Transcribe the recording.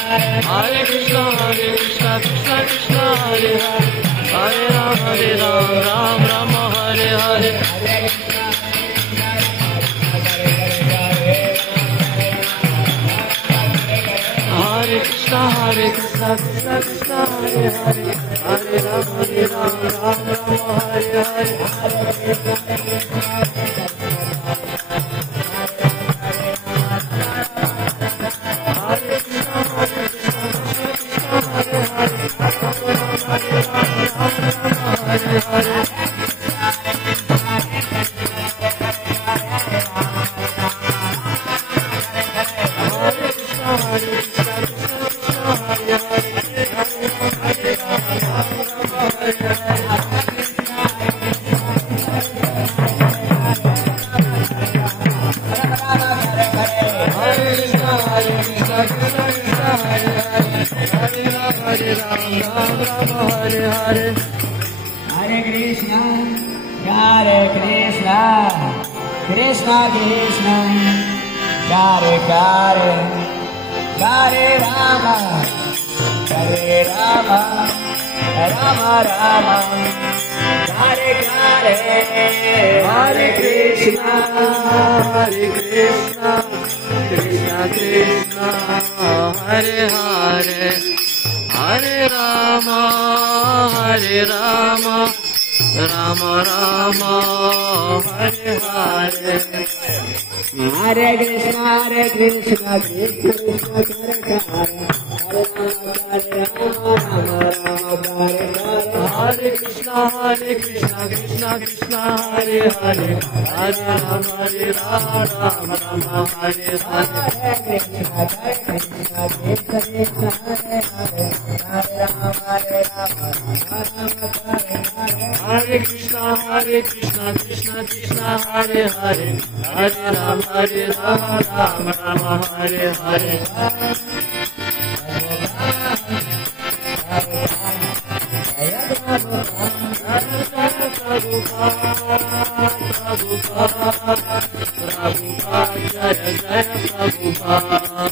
Hare Krishna Krishna Krishna Hare Hare, Hare Ram Ram Rama Hare Hare. Hare Krishna Krishna Krishna Hare Hare, Hare Ram Ram Rama Hare Hare. Krishna Krishna, Hare Hare, Hare Rama, Hare Rama, Rama Rama, Hare Hare, Hare Krishna, Krishna Krishna, Hare Hare, Hare Rama, Rama Rama, Hare Hare. Hare Krishna, Krishna Krishna, Hare Hare, Hare Rama, Rama Rama, Hare Hare. Hare Krishna, Krishna Krishna, Hare Hare, Hare Rama, Rama Rama, Hare Hare. Hare Krishna, Krishna Krishna, Hare Hare, Hare Rama, Rama Rama, Hare Hare. Hare Krishna, Krishna Krishna, Hare Hare, Hare Rama, Rama Rama, Hare Hare. Prabhupada, Jaya Jaya Prabhupada.